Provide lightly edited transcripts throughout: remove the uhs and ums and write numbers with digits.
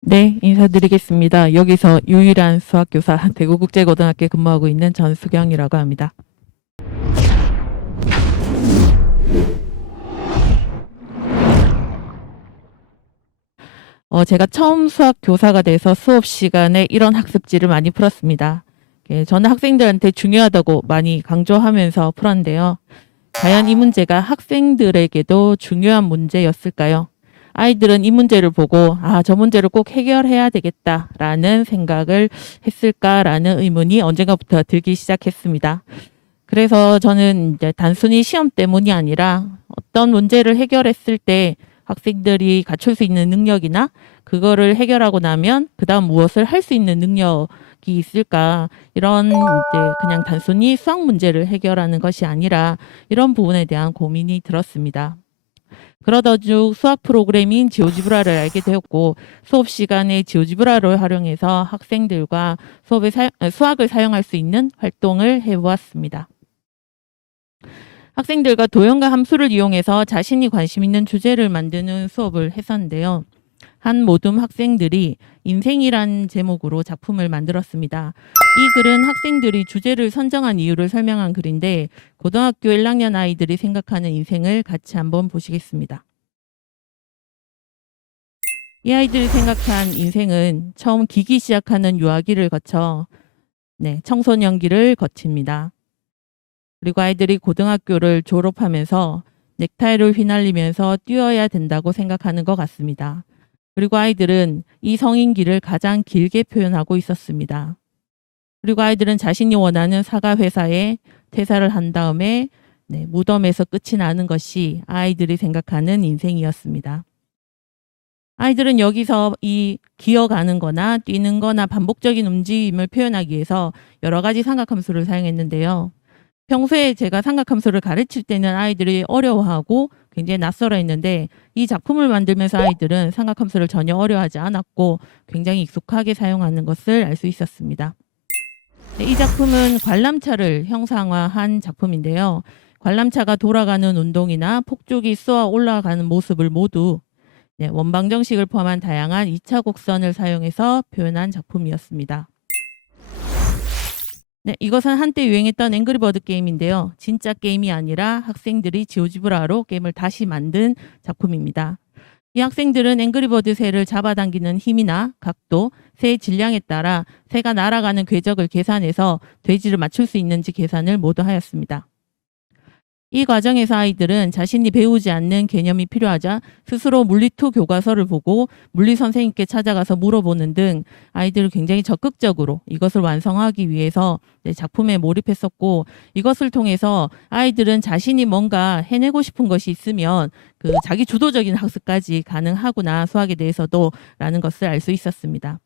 네, 인사드리겠습니다. 여기서 유일한 수학교사 대구국제고등학교에 근무하고 있는 전수경이라고 합니다. 제가 처음 수학 교사가 돼서 수업 시간에 이런 학습지를 많이 풀었습니다. 저는 학생들한테 중요하다고 많이 강조하면서 풀었는데요. 과연 이 문제가 학생들에게도 중요한 문제였을까요? 아이들은 이 문제를 보고 저 문제를 꼭 해결해야 되겠다라는 생각을 했을까라는 의문이 언젠가부터 들기 시작했습니다. 그래서 저는 이제 단순히 시험 때문이 아니라 어떤 문제를 해결했을 때 학생들이 갖출 수 있는 능력이나 그거를 해결하고 나면 그다음 무엇을 할 수 있는 능력이 있을까, 이런 이제 그냥 단순히 수학 문제를 해결하는 것이 아니라 이런 부분에 대한 고민이 들었습니다. 그러다 쭉 수학 프로그램인 지오지브라를 알게 되었고, 수업 시간에 지오지브라를 활용해서 학생들과 수학을 사용할 수 있는 활동을 해보았습니다. 학생들과 도형과 함수를 이용해서 자신이 관심 있는 주제를 만드는 수업을 했었는데요. 한 모둠 학생들이 인생이란 제목으로 작품을 만들었습니다. 이 글은 학생들이 주제를 선정한 이유를 설명한 글인데, 고등학교 1학년 아이들이 생각하는 인생을 같이 한번 보시겠습니다. 이 아이들이 생각한 인생은 처음 기기 시작하는 유아기를 거쳐 청소년기를 거칩니다. 그리고 아이들이 고등학교를 졸업하면서 넥타이를 휘날리면서 뛰어야 된다고 생각하는 것 같습니다. 그리고 아이들은 이 성인기를 가장 길게 표현하고 있었습니다. 그리고 아이들은 자신이 원하는 사과 회사에 퇴사를 한 다음에 무덤에서 끝이 나는 것이 아이들이 생각하는 인생이었습니다. 아이들은 여기서 이 기어가는 거나 뛰는 거나 반복적인 움직임을 표현하기 위해서 여러 가지 삼각함수를 사용했는데요. 평소에 제가 삼각함수를 가르칠 때는 아이들이 어려워하고 굉장히 낯설어 했는데, 이 작품을 만들면서 아이들은 삼각함수를 전혀 어려워하지 않았고 굉장히 익숙하게 사용하는 것을 알 수 있었습니다. 이 작품은 관람차를 형상화한 작품인데요. 관람차가 돌아가는 운동이나 폭죽이 쏘아 올라가는 모습을 모두 원방정식을 포함한 다양한 2차 곡선을 사용해서 표현한 작품이었습니다. 이것은 한때 유행했던 앵그리버드 게임인데요. 진짜 게임이 아니라 학생들이 지오지브라로 게임을 다시 만든 작품입니다. 이 학생들은 앵그리버드 새를 잡아당기는 힘이나 각도, 새의 질량에 따라 새가 날아가는 궤적을 계산해서 돼지를 맞출 수 있는지 계산을 모두 하였습니다. 이 과정에서 아이들은 자신이 배우지 않는 개념이 필요하자 스스로 물리2 교과서를 보고 물리 선생님께 찾아가서 물어보는 등 아이들을 굉장히 적극적으로 이것을 완성하기 위해서 작품에 몰입했었고, 이것을 통해서 아이들은 자신이 뭔가 해내고 싶은 것이 있으면 그 자기 주도적인 학습까지 가능하구나, 수학에 대해서도 라는 것을 알 수 있었습니다.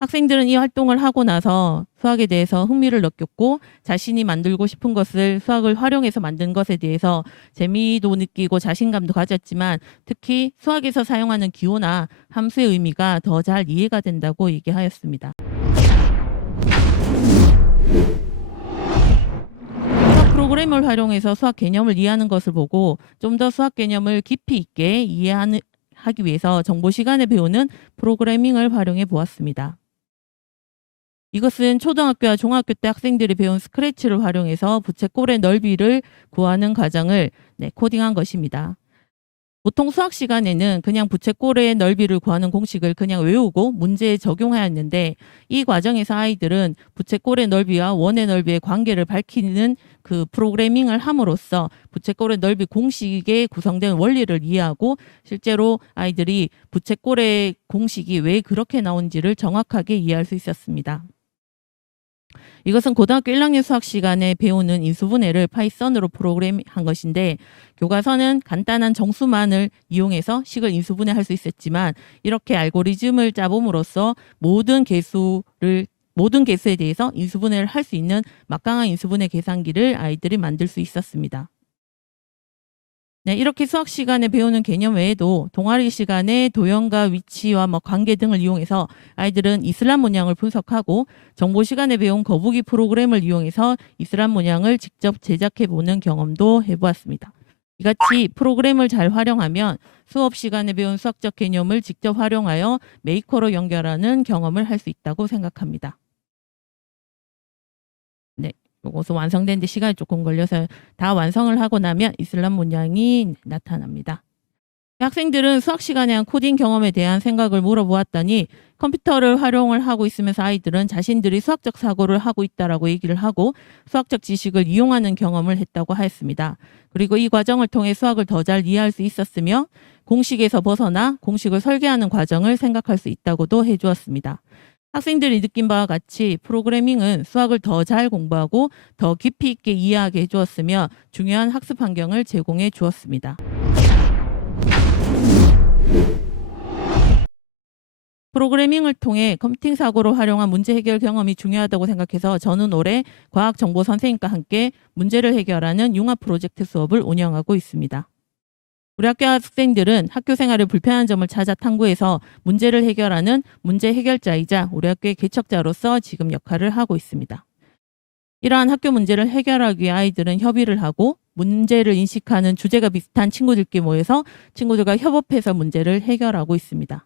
학생들은 이 활동을 하고 나서 수학에 대해서 흥미를 느꼈고, 자신이 만들고 싶은 것을 수학을 활용해서 만든 것에 대해서 재미도 느끼고 자신감도 가졌지만, 특히 수학에서 사용하는 기호나 함수의 의미가 더 잘 이해가 된다고 얘기하였습니다. 수학 프로그램을 활용해서 수학 개념을 이해하는 것을 보고 좀 더 수학 개념을 깊이 있게 하기 위해서 정보 시간에 배우는 프로그래밍을 활용해 보았습니다. 이것은 초등학교와 중학교 때 학생들이 배운 스크래치를 활용해서 부채꼴의 넓이를 구하는 과정을 코딩한 것입니다. 보통 수학 시간에는 그냥 부채꼴의 넓이를 구하는 공식을 그냥 외우고 문제에 적용하였는데, 이 과정에서 아이들은 부채꼴의 넓이와 원의 넓이의 관계를 밝히는 그 프로그래밍을 함으로써 부채꼴의 넓이 공식에 구성된 원리를 이해하고, 실제로 아이들이 부채꼴의 공식이 왜 그렇게 나온지를 정확하게 이해할 수 있었습니다. 이것은 고등학교 1학년 수학 시간에 배우는 인수분해를 파이썬으로 프로그램한 것인데, 교과서는 간단한 정수만을 이용해서 식을 인수분해할 수 있었지만, 이렇게 알고리즘을 짜봄으로써 모든 개수에 대해서 인수분해를 할 수 있는 막강한 인수분해 계산기를 아이들이 만들 수 있었습니다. 이렇게 수학 시간에 배우는 개념 외에도 동아리 시간에 도형과 위치와 관계 등을 이용해서 아이들은 이슬람 문양을 분석하고, 정보 시간에 배운 거북이 프로그램을 이용해서 이슬람 문양을 직접 제작해 보는 경험도 해보았습니다. 이같이 프로그램을 잘 활용하면 수업 시간에 배운 수학적 개념을 직접 활용하여 메이커로 연결하는 경험을 할 수 있다고 생각합니다. 네, 이것은 완성되는데 시간이 조금 걸려서 다 완성을 하고 나면 이슬람 문양이 나타납니다. 학생들은 수학 시간에 한 코딩 경험에 대한 생각을 물어보았더니 컴퓨터를 활용을 하고 있으면서 아이들은 자신들이 수학적 사고를 하고 있다라고 얘기를 하고 수학적 지식을 이용하는 경험을 했다고 하였습니다. 그리고 이 과정을 통해 수학을 더 잘 이해할 수 있었으며 공식에서 벗어나 공식을 설계하는 과정을 생각할 수 있다고도 해주었습니다. 학생들이 느낀 바와 같이 프로그래밍은 수학을 더 잘 공부하고 더 깊이 있게 이해하게 해주었으며 중요한 학습 환경을 제공해 주었습니다. 프로그래밍을 통해 컴퓨팅 사고를 활용한 문제 해결 경험이 중요하다고 생각해서 저는 올해 과학정보 선생님과 함께 문제를 해결하는 융합 프로젝트 수업을 운영하고 있습니다. 우리 학교 학생들은 학교 생활에 불편한 점을 찾아 탐구해서 문제를 해결하는 문제 해결자이자 우리 학교의 개척자로서 지금 역할을 하고 있습니다. 이러한 학교 문제를 해결하기 위해 아이들은 협의를 하고 문제를 인식하는 주제가 비슷한 친구들끼리 모여서 친구들과 협업해서 문제를 해결하고 있습니다.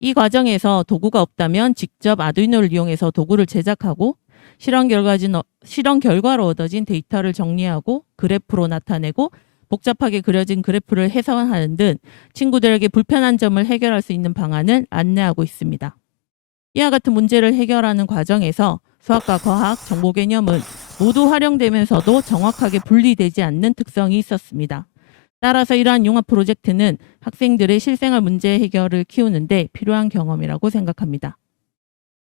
이 과정에서 도구가 없다면 직접 아두이노를 이용해서 도구를 제작하고 실험 결과로 얻어진 데이터를 정리하고 그래프로 나타내고 복잡하게 그려진 그래프를 해석하는 등 친구들에게 불편한 점을 해결할 수 있는 방안을 안내하고 있습니다. 이와 같은 문제를 해결하는 과정에서 수학과 과학, 정보 개념은 모두 활용되면서도 정확하게 분리되지 않는 특성이 있었습니다. 따라서 이러한 융합 프로젝트는 학생들의 실생활 문제 해결을 키우는데 필요한 경험이라고 생각합니다.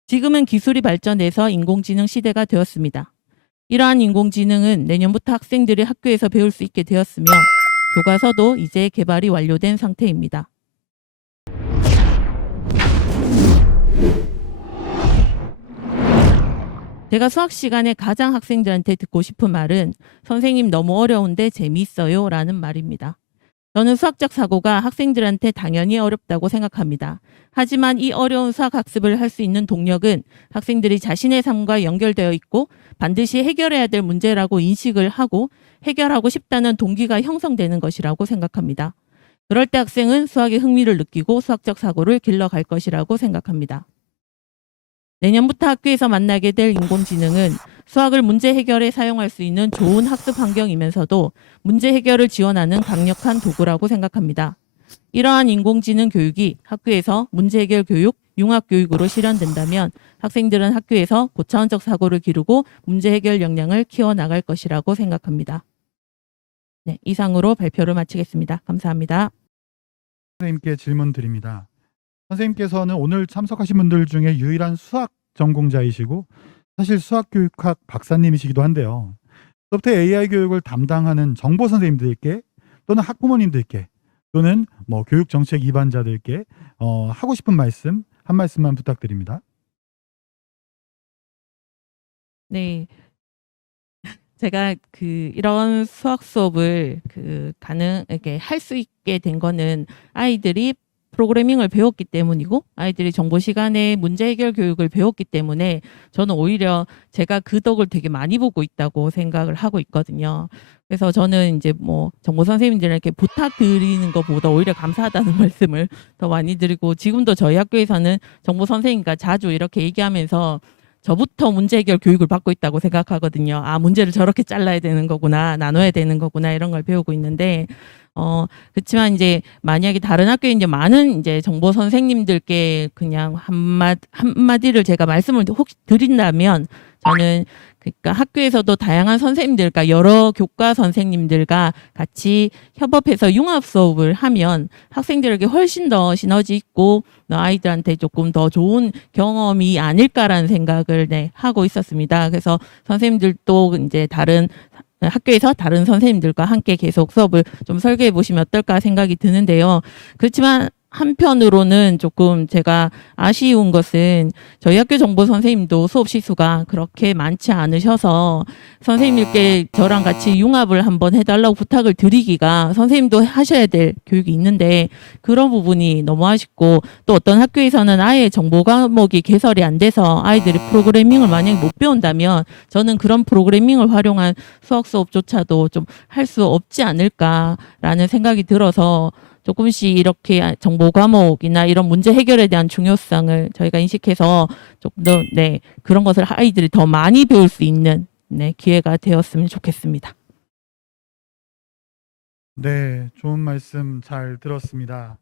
지금은 기술이 발전해서 인공지능 시대가 되었습니다. 이러한 인공지능은 내년부터 학생들이 학교에서 배울 수 있게 되었으며 교과서도 이제 개발이 완료된 상태입니다. 제가 수학 시간에 가장 학생들한테 듣고 싶은 말은 선생님 너무 어려운데 재미있어요 라는 말입니다. 저는 수학적 사고가 학생들한테 당연히 어렵다고 생각합니다. 하지만 이 어려운 수학 학습을 할 수 있는 동력은 학생들이 자신의 삶과 연결되어 있고 반드시 해결해야 될 문제라고 인식을 하고 해결하고 싶다는 동기가 형성되는 것이라고 생각합니다. 그럴 때 학생은 수학에 흥미를 느끼고 수학적 사고를 길러갈 것이라고 생각합니다. 내년부터 학교에서 만나게 될 인공지능은 수학을 문제 해결에 사용할 수 있는 좋은 학습 환경이면서도 문제 해결을 지원하는 강력한 도구라고 생각합니다. 이러한 인공지능 교육이 학교에서 문제 해결 교육, 융합 교육으로 실현된다면 학생들은 학교에서 고차원적 사고를 기르고 문제 해결 역량을 키워나갈 것이라고 생각합니다. 네, 이상으로 발표를 마치겠습니다. 감사합니다. 선생님께 질문 드립니다. 선생님께서는 오늘 참석하신 분들 중에 유일한 수학 전공자이시고 사실 수학교육학 박사님이시기도 한데요. 소프트웨어 AI 교육을 담당하는 정보 선생님들께 또는 학부모님들께 또는 교육정책 입안자들께 하고 싶은 말씀 한 말씀만 부탁드립니다. 네, 제가 이런 수학 수업을 이렇게 할 수 있게 된 거는 아이들이 프로그래밍을 배웠기 때문이고 아이들이 정보 시간에 문제 해결 교육을 배웠기 때문에 저는 오히려 제가 그 덕을 되게 많이 보고 있다고 생각을 하고 있거든요. 그래서 저는 이제 정보 선생님들에게 부탁드리는 것보다 오히려 감사하다는 말씀을 더 많이 드리고 지금도 저희 학교에서는 정보 선생님과 자주 이렇게 얘기하면서 저부터 문제 해결 교육을 받고 있다고 생각하거든요. 아, 문제를 저렇게 잘라야 되는 거구나, 나눠야 되는 거구나 이런 걸 배우고 있는데 그렇지만 이제 만약에 다른 학교에 이제 많은 이제 정보 선생님들께 그냥 한마디를 제가 말씀을 혹시 드린다면 저는 그러니까 학교에서도 다양한 선생님들과 여러 교과 선생님들과 같이 협업해서 융합 수업을 하면 학생들에게 훨씬 더 시너지 있고 아이들한테 조금 더 좋은 경험이 아닐까라는 생각을 하고 있었습니다. 그래서 선생님들도 이제 학교에서 다른 선생님들과 함께 계속 수업을 좀 설계해 보시면 어떨까 생각이 드는데요. 그렇지만 한편으로는 조금 제가 아쉬운 것은 저희 학교 정보 선생님도 수업 시수가 그렇게 많지 않으셔서 선생님께 저랑 같이 융합을 한번 해달라고 부탁을 드리기가 선생님도 하셔야 될 교육이 있는데 그런 부분이 너무 아쉽고 또 어떤 학교에서는 아예 정보 과목이 개설이 안 돼서 아이들이 프로그래밍을 만약에 못 배운다면 저는 그런 프로그래밍을 활용한 수학 수업조차도 좀 할 수 없지 않을까라는 생각이 들어서 조금씩 이렇게 정보 과목이나 이런 문제 해결에 대한 중요성을 저희가 인식해서 조금 더 네, 그런 것을 아이들이 더 많이 배울 수 있는 네, 기회가 되었으면 좋겠습니다. 네, 좋은 말씀 잘 들었습니다.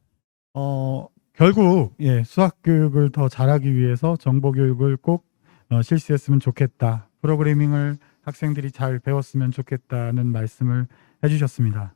결국 수학 교육을 더 잘하기 위해서 정보 교육을 꼭 실시했으면 좋겠다. 프로그래밍을 학생들이 잘 배웠으면 좋겠다는 말씀을 해주셨습니다.